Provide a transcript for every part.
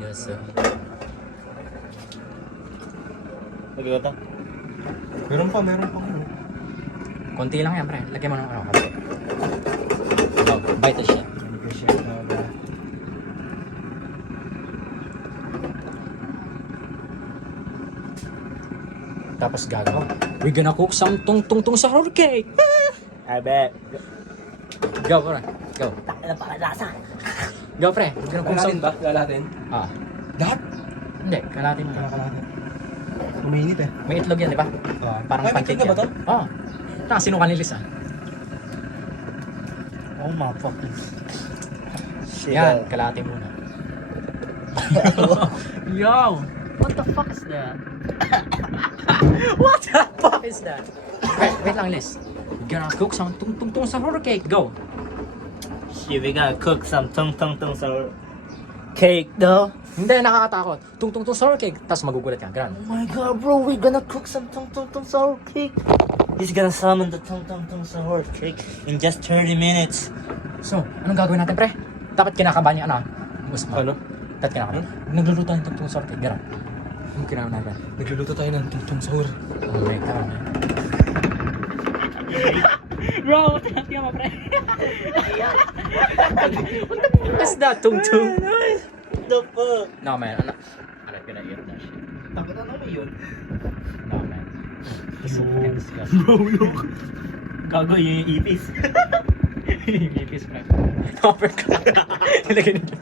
Yes, sir. Magkakata? Meron pa. Konti lang yan, pre. Lagyan mo ng kape. Oh, bite siya. Tapos gagawa. We're gonna cook some tong sahur cake. I bet. Go, pre. Go. Ano pa lasa? Go, pre. We're gonna cook some... ba? Lalatin? Ah. Lahat? Hindi, kalatin mo. Kalatin. Umiinit eh. May itlog yan, di ba? Parang Ay, may pancake itlog na ba to? Oo. Oh. Nakasino ka nilis, ah. Oh, my fucking... Shit. Yan, kalatin muna. Yo! What the fuck is that? What the fuck is that? Wait lang, Liz. We're gonna cook some tung sahur cake. Go! Shit, we gotta cook some tung sour cake though. Hindi, nakakatakot. Tung sahur cake. Tapos magugulat ka. Ganun. Oh my god, bro, we're gonna cook some tung sour cake. He's gonna summon the tung sour cake in just 30 minutes. So, anong gagawin natin, pre? Dapat kinakabahan niya, ano? Gusto mo? Ano? Dapat kinakabahan. Nagluluto tayo ng tung sahur cake. Ganun. Anong kinakabahan natin? Nagluluto tayo ng tungtong sahur. Oh my god, man. Bro, tingnan mo, pre. What the fuck is that, tung? What the fuck? No, man. I'm not gonna eat that shit. Takot ano ba yun? No, man. It's so fucking disgusting. Bro, look. Gago yung ipis. Ipis, pre. Cover ka. Ilagay nito.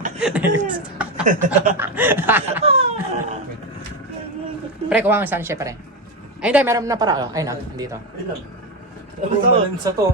Pre, kuha nga saan siya, pre. Ay, hindi. Meron na para. Ay, na. Dito. Ano malansa to?